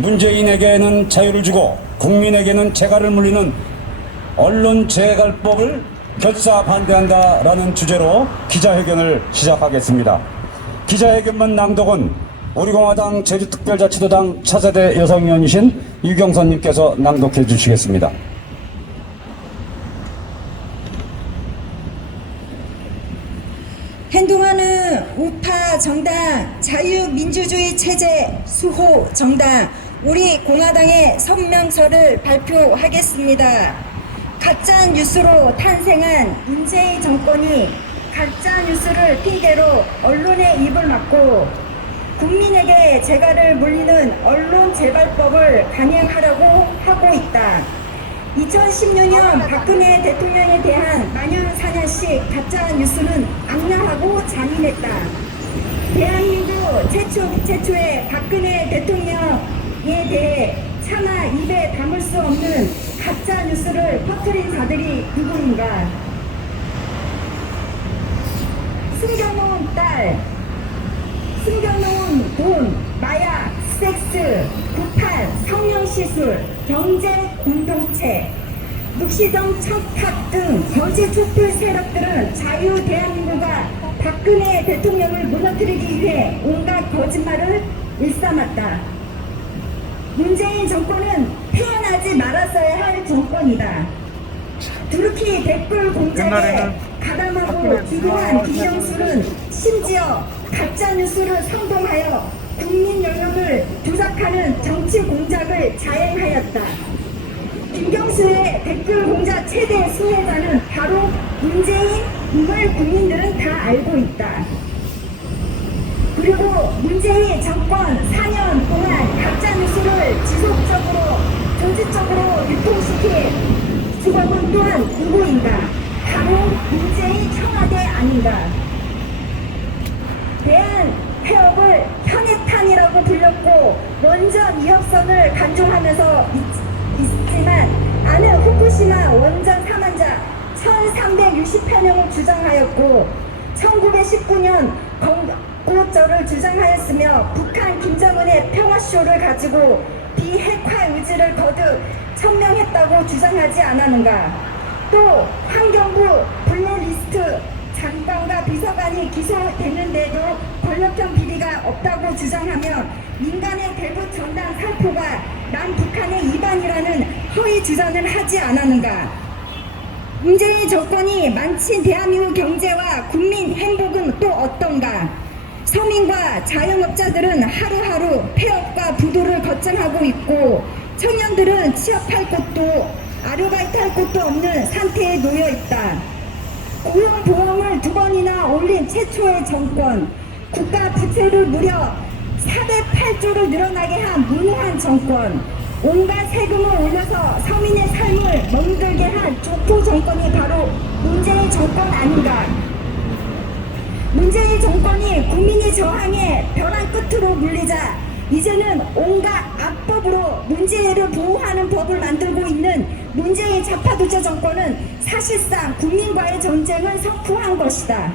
문재인에게는 자유를 주고 국민에게는 재갈을 물리는 언론재갈법을 결사 반대한다라는 주제로 기자회견을 시작하겠습니다. 기자회견문 낭독은 우리공화당 제주특별자치도당 차세대 여성위원이신 유경선님께서 낭독해 주시겠습니다. 행동하는 우파 정당 자유민주주의 체제 수호 정당 우리 공화당의 성명서를 발표하겠습니다. 가짜 뉴스로 탄생한 문재인 정권이 가짜 뉴스를 핑계로 언론의 입을 막고 국민에게 재갈을 물리는 언론재발법을 강행하려고 하고 있다. 2016년 박근혜 대통령에 대한 마녀사냥식 가짜 뉴스는 악랄하고 잔인했다. 대한민국 최초의 박근혜 대통령에 대해 차마 입에 담을 수 없는 가짜 뉴스를 퍼뜨린 자들이 누구인가? 숨겨놓은 딸, 숨겨놓은 돈, 마약, 섹스, 부판, 성형시술, 경제 공동체, 묵시정 청탁 등 거짓 촛불 세력들은 자유 대한민국과 박근혜 대통령을 무너뜨리기 위해 온갖 거짓말을 일삼았다. 문재인 정권은 태어나지 말았어야 할 정권이다. 두루키 댓글 공작에 가담하고 기부한 김경수는 심지어 가짜뉴스를 선동하여 국민 여론을 조작하는 정치 공작을 자행하였다. 김경수의 댓글 공작 최대 수혜자는 바로 문재인임을 국민들은 다 알고 있다. 그리고 문재인 정권 4년 동안 가짜뉴스를 지속적으로 조직적으로 유통시킨 주범은 또한 누구인가? 바로 문재인 청와대 아닌가? 대한해협을 현해탄이라고 불렸고 원전 이협선을 간주하면서 있지만 아는 후쿠시마 원전 사망자 1368명을 주장하였고 1919년 건국절을 주장하였으며 북한 김정은의 평화쇼를 가지고 비핵화 의지를 거듭 천명했다고 주장하지 않았는가? 또 환경부 블랙리스트 장관과 비서관이 기소됐는데도 권력형 비리가 없다고 주장하며 민간의 대북 전단 살포가 남북한의 위반이라는 허위 주장을 하지 않았는가? 문재인 정권이 망친 대한민국 경제와 국민 행복은 또 어떤가? 서민과 자영업자들은 하루하루 폐업과 부도를 거듭하고 있고 청년들은 취업할 곳도 아르바이트 할 곳도 없는 상태에 놓여 있다. 고용보험을 2번이나 올린 최초의 정권, 국가 부채를 무려 408조를 늘어나게 한 무능한 정권, 온갖 세금을 올려서 서민의 삶을 멍들게 한 조폭 정권이 바로 문재인 정권 아닌가? 문재인 정권이 국민의 저항에 벼랑 끝으로 물리자 이제는 온갖 악법으로 문재인을 보호하는 법을 만들고 있는 문재인 좌파도체 정권은 사실상 국민과의 전쟁을 선포한 것이다.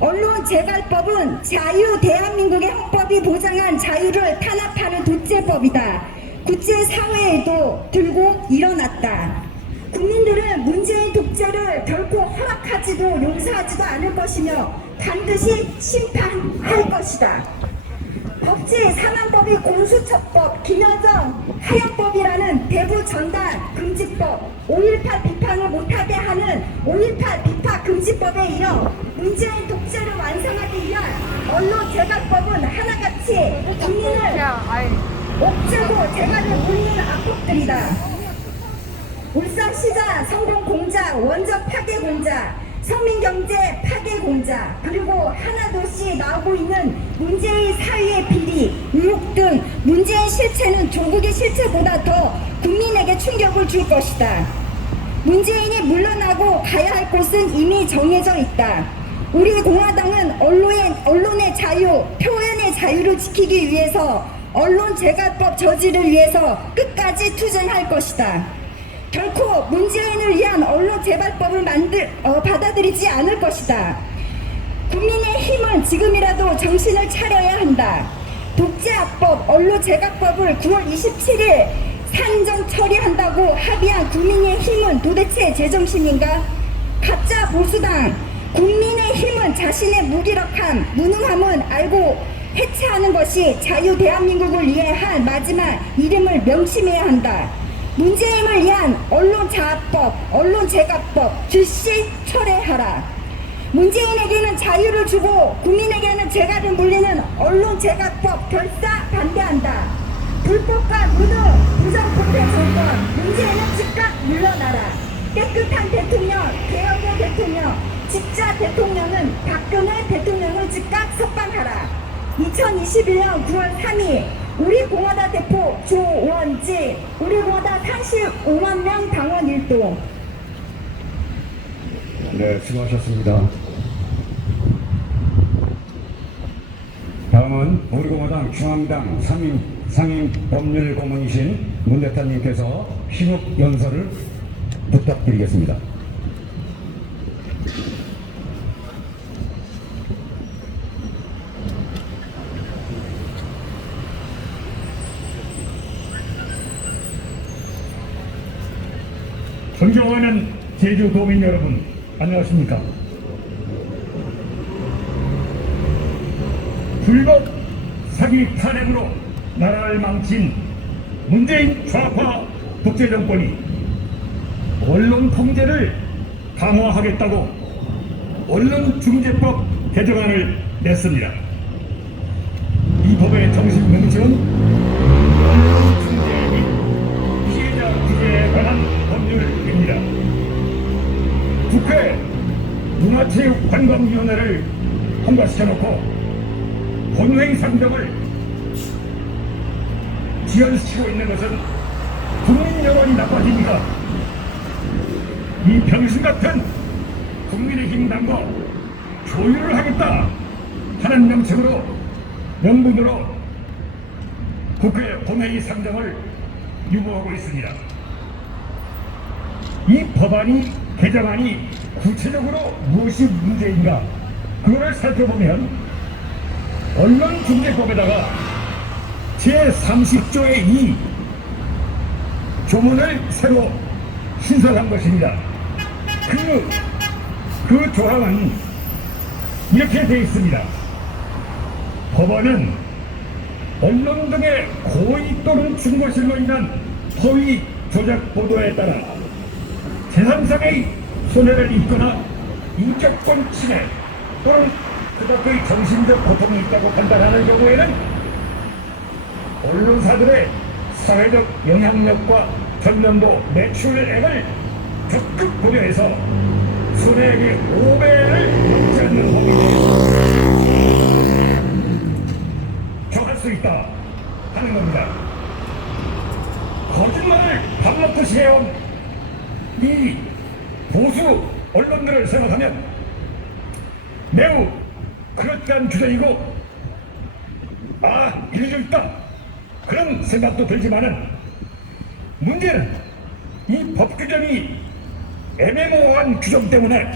언론재갈법은 자유 대한민국의 헌법이 보장한 자유를 탄압하는 독재법이다. 국제사회에도 들고 일어났다. 국민들은 문재인 독재를 결코 허락하지도 용서하지도 않을 것이며 반드시 심판할 것이다. 법치 사망법이 공수처법, 김여정 하역법이라는 대부 전단 금지법, 5.18 비판을 못하게 하는 5.18 비판 금지법에 이어 문재인 독재를 완성하기 위한 언론재갈법은 하나같이 국민을 옥죄고 재갈을 물리는 악법들이다. 울산시장 성공공작, 원전 파괴공작, 서민경제 파괴공작, 그리고 하나둘씩 나오고 있는 문재인 사회의 비리, 의혹 등 문재인 실체는 조국의 실체보다 더 국민에게 충격을 줄 것이다. 문재인이 물러나고 가야 할 곳은 이미 정해져 있다. 우리 공화당은 언론의 자유, 표현의 자유를 지키기 위해서 언론재갈법 저지를 위해서 끝까지 투쟁할 것이다. 결코 문재인을 위한 언론재발법을 받아들이지 않을 것이다. 국민의 힘은 지금이라도 정신을 차려야 한다. 독재화법 언론제각법을 9월 27일 상정 처리한다고 합의한 국민의힘은 도대체 제정신인가? 가짜 보수당 국민의힘은 자신의 무기력함, 무능함은 알고 해체하는 것이 자유 대한민국을 위해 할 마지막 이름을 명심해야 한다. 문재인을 위한 언론자합법, 언론제각법 즉시 철회하라. 문재인에게는 자유를 주고 국민에게는 재갈을 물리는 언론제각법 결사 반대한다. 불법과 무능, 부정부패 정권, 문재인은 즉각 물러나라. 깨끗한 대통령, 개혁의 대통령, 진짜 대통령은 박근혜 대통령을 즉각 석방하라. 2021년 9월 3일 우리 공화당 대표 조원지, 우리 공화당 35만 명 당원 일동. 네, 수고하셨습니다. 다음은 우리공화당 중앙당 상임 법률고문이신 문 대표님께서 희묵 연설을 부탁드리겠습니다. 존경하는 제주도민 여러분, 안녕하십니까? 불법 사기 탄핵으로 나라를 망친 문재인 좌파 독재 정권이 언론 통제를 강화하겠다고 언론중재법 개정안을 냈습니다. 이 법의 정식 명칭은 언론중재 및 피해자 구제에 관한 법률입니다. 국회 문화체육관광위원회를 통과시켜놓고 본회의 상정을 지연시키고 있는 것은 국민 여론이 나빠지니까 이 병신 같은 국민의힘 당과 조율을 하겠다 하는 명분으로 국회 본회의 상정을 유보하고 있습니다. 이 법안이 개정안이 구체적으로 무엇이 문제인가 그거를 살펴보면 언론중재법에다가 제30조의 2 조문을 새로 신설한 것입니다. 그 조항은 이렇게 되어 있습니다. 법안은 언론 등의 고의 또는 중과실로 인한 허위 조작 보도에 따라 제3상의 손해를 입거나 인격권 침해 또는 그닥의 정신적 고통이 있다고 판단하는 경우에는 언론사들의 사회적 영향력과 전년도 매출액을 적극 고려해서 손해액의 5배를 넘지 않는 범위에 정할 수 있다 하는 겁니다. 거짓말을 밥 먹듯이 해온 이 보수 언론들을 생각하면 매우 그럴듯한 주장이고 일리 있다 그런 생각도 들지만은 문제는 이 법 규정이 애매모호한 규정 때문에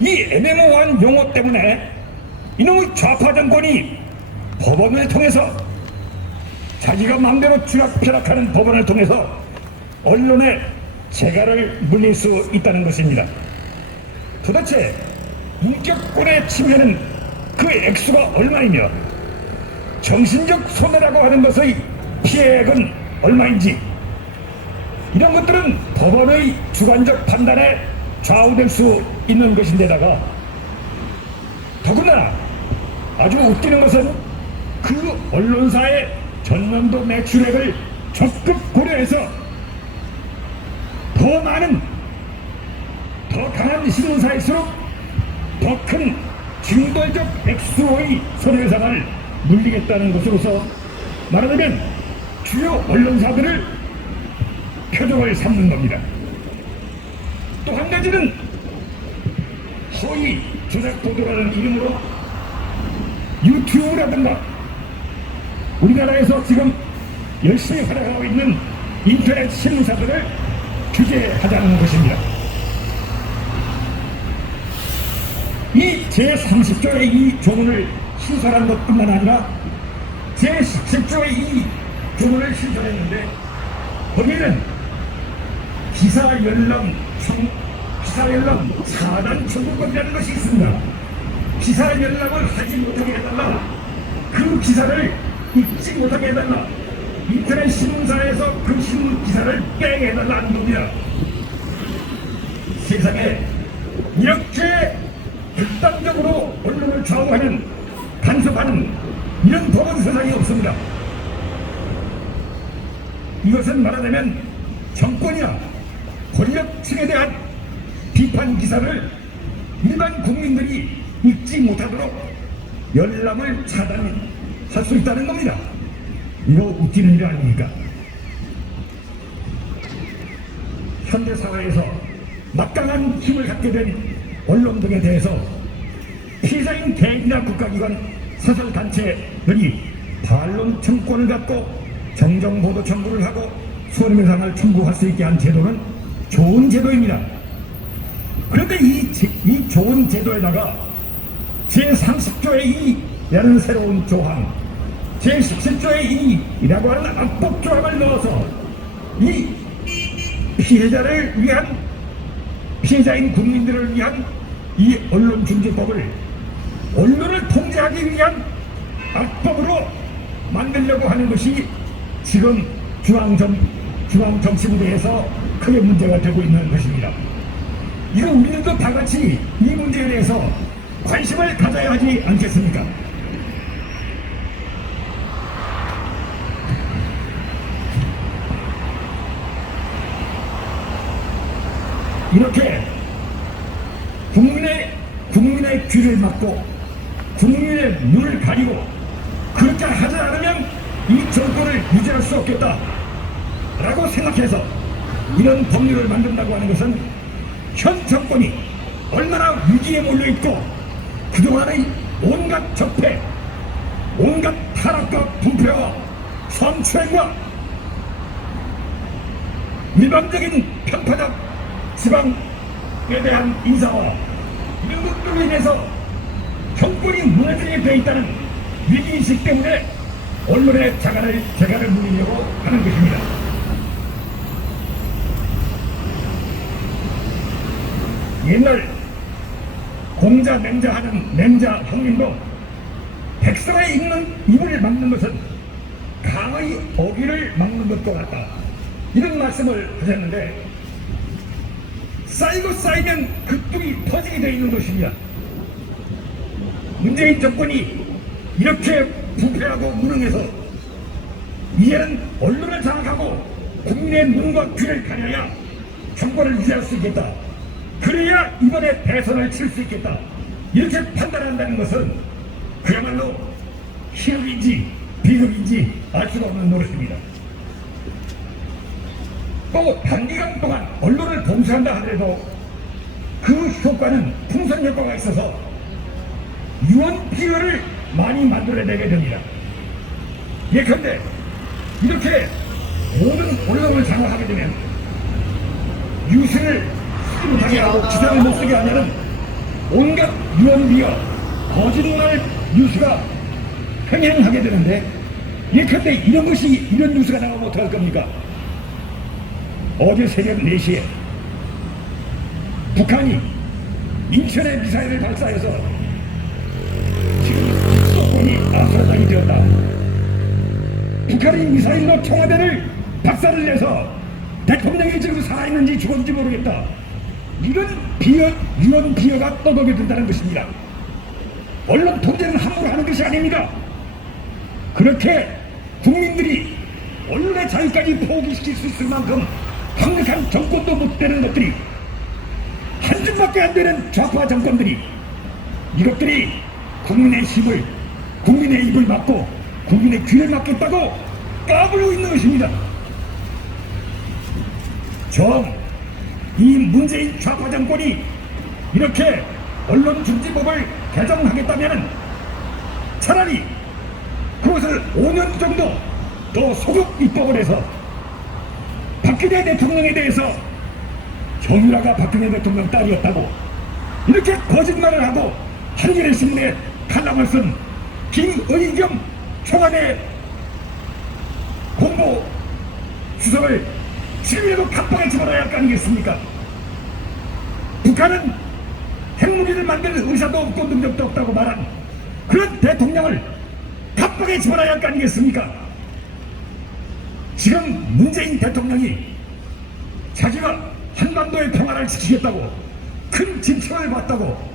이 애매모호한 용어 때문에 이놈의 좌파 정권이 법원을 통해서 자기가 마음대로 쥐락펴락하는 법원을 통해서 언론에 재갈을 물릴 수 있다는 것입니다. 도대체 인격권의 침해는 그 액수가 얼마이며 정신적 손해라고 하는 것의 피해액은 얼마인지 이런 것들은 법원의 주관적 판단에 좌우될 수 있는 것인데다가 더구나 아주 웃기는 것은 그 언론사의 전년도 매출액을 적극 고려해서 더 많은 더 강한 신문사일수록 더 큰 징벌적 액수의 손해배상을 물리겠다는 것으로서 말하자면 주요 언론사들을 표적을 삼는 겁니다. 또 한 가지는 허위 조작 보도라는 이름으로 유튜브라든가 우리나라에서 지금 열심히 활약하고 있는 인터넷 신문사들을 규제하자는 것입니다. 이 제30조의 이 조문을 신설한 것뿐만 아니라 제17조의 이 조문을 신설했는데 거기에는 기사열람 차단 청구권이라는 것이 있습니다. 기사열람을 하지 못하게 해달라. 그 기사를 읽지 못하게 해달라. 인터넷 신문사에서 그 신문 기사를 빼게 해달라는 겁니다. 세상에 이렇게 극단적으로 언론을 좌우하는 간섭하는 이런 법은 세상에 없습니다. 이것은 말하자면 정권이나 권력층에 대한 비판 기사를 일반 국민들이 읽지 못하도록 열람을 차단할 수 있다는 겁니다. 이거 웃기는 일 아닙니까? 현대사회에서 막강한 힘을 갖게 된 언론 등에 대해서 피해자인 개인이나 국가기관, 사설단체들이 반론 청구권을 갖고 정정보도 청구를 하고 손해배상을 청구할 수 있게 한 제도는 좋은 제도입니다. 그런데 이 좋은 제도에다가 제30조의 2라는 새로운 조항, 제17조의 2라고 하는 악법 조항을 넣어서 이 피해자를 위한, 피해자인 국민들을 위한 이 언론중재법을 언론을 통제하기 위한 악법으로 만들려고 하는 것이 지금 중앙정치부대에서 크게 문제가 되고 있는 것입니다. 이거 우리들도 다 같이 이 문제에 대해서 관심을 가져야 하지 않겠습니까? 이렇게 국민의 귀를 막고 국민의 눈을 가리고 그렇게 하지 않으면 이 정권을 유지할 수 없겠다 라고 생각해서 이런 법률을 만든다고 하는 것은 현 정권이 얼마나 위기에 몰려있고 그동안의 온갖 적폐, 온갖 타락과 분패와 성추행과 일방적인 편파적 지방에 대한 인사와 이런 것들로 인해서 정권이 무너지게 되어 있다는 위기의식 때문에 언론의 재갈을 물리려고 하는 것입니다. 옛날 공자 맹자하는 맹자 형님도 백성의 입을 막는 것은 강의 어기를 막는 것과 같다, 이런 말씀을 하셨는데 쌓이고 쌓이면 그 뚝이 터지게 되어 있는 것입니다. 문재인 정권이 이렇게 부패하고 무능해서 이제는 언론을 장악하고 국민의 눈과 귀를 가려야 정권을 유지할 수 있겠다, 그래야 이번에 대선을 칠 수 있겠다, 이렇게 판단한다는 것은 그야말로 희극인지 비극인지 알 수가 없는 노릇입니다. 또 단기간 동안 언론을 봉쇄한다 하더라도 그 효과는 풍선 효과가 있어서 유언 비어를 많이 만들어내게 됩니다. 예컨대 이렇게 모든 언론을 장악하게 되면 뉴스를 쓰지 못하게 하고 기사를 못 쓰게 하면은 온갖 유언 비어 거짓말 뉴스가 횡행하게 되는데, 예컨대 이런 뉴스가 나오면 어떡할 겁니까? 어제 새벽 4시에 북한이 인천에 미사일을 발사해서 지금 수도권이 아수라장이 되었다. 북한이 미사일로 청와대를 박살을 내서 대통령이 지금 살아있는지 죽었는지 모르겠다, 이런 유언 비어가 떠돌게 된다는 것입니다. 언론 통제는 함부로 하는 것이 아닙니다. 그렇게 국민들이 언론의 자유까지 포기시킬 수 있을 만큼 강력한 정권도 못 되는 것들이, 한 줌밖에 안 되는 좌파 정권들이, 이것들이 국민의 힘을, 국민의 입을 막고 국민의 귀를 막겠다고 까불고 있는 것입니다. 이 문재인 좌파 정권이 이렇게 언론중재법을 개정하겠다면 차라리 그것을 5년 정도 더 소급 입법을 해서 박근혜 대통령에 대해서 정유라가 박근혜 대통령 딸이었다고, 이렇게 거짓말을 하고 한겨레 신문에 칼럼을 쓴 김의겸 청와대 공보 수석을 지금이라도 갑박에 집어넣어야 할 거 아니겠습니까? 북한은 핵무기를 만들 의사도 없고 능력도 없다고 말한 그런 대통령을 갑박에 집어넣어야 할 거 아니겠습니까? 지금 문재인 대통령이 자기가 한반도의 평화를 지키겠다고 큰 진청을 받다고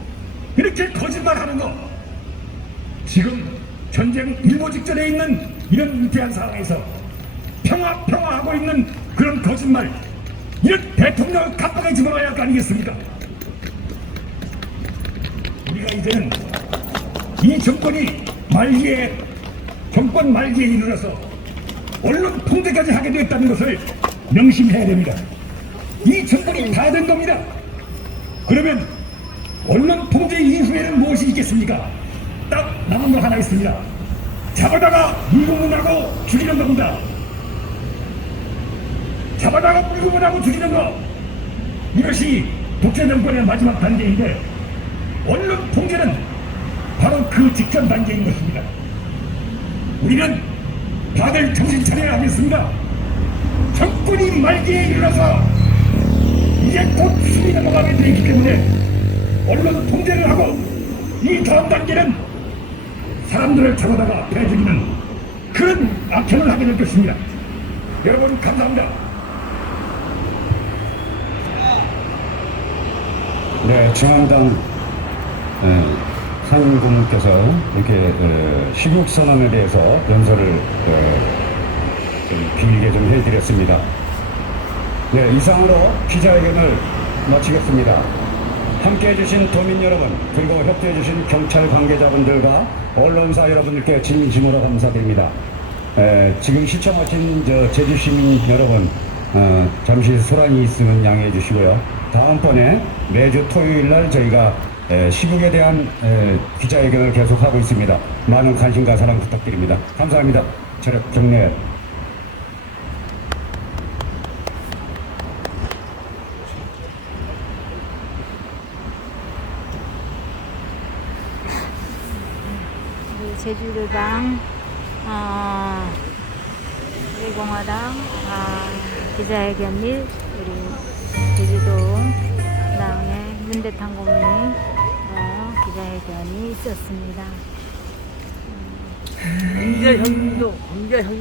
이렇게 거짓말하는 거, 지금 전쟁 일보 직전에 있는 이런 위태한 상황에서 평화하고 있는 그런 거짓말, 이런 대통령을 갑박에 집어넣어야 할 거 아니겠습니까? 우리가 이제는 이 정권 말기에 이르러서 언론 통제까지 하게 됐다는 것을 명심해야 됩니다. 이 정권이 다 된 겁니다. 그러면 언론 통제 이후에는 무엇이 있겠습니까? 딱 남은 거 하나 있습니다. 잡아다가 물고문하고 죽이는 겁니다. 잡아다가 물고문하고 죽이는 거, 이것이 독재 정권의 마지막 단계인데, 언론 통제는 바로 그 직전 단계인 것입니다. 우리는 다들 정신 차려야 하겠습니다. 정권이 말기에 이르러서 이제 곧 숨이 넘어가게 되어 있기 때문에 언론 통제를 하고, 이 다음 단계는 사람들을 잡아다가 배 죽이는 그런 악행을 하게 될 것입니다. 여러분 감사합니다. 네, 중앙당 상임고문께서 이렇게 시국선언에 대해서 연설을 좀 길게 좀 해드렸습니다. 네, 이상으로 기자회견을 마치겠습니다. 함께해 주신 도민 여러분, 그리고 협조해 주신 경찰 관계자분들과 언론사 여러분들께 진심으로 감사드립니다. 지금 시청하신 제주시민 여러분, 잠시 소란이 있으면 양해해 주시고요. 다음번에 매주 토요일날 저희가 시국에 대한 기자회견을 계속하고 있습니다. 많은 관심과 사랑 부탁드립니다. 감사합니다. 저녁 경례. 제주도당 우리공화당 기자회견 및 우리 제주도당의 문대탄 고문의 기자회견이 있었습니다. 황제 형님도 황제 형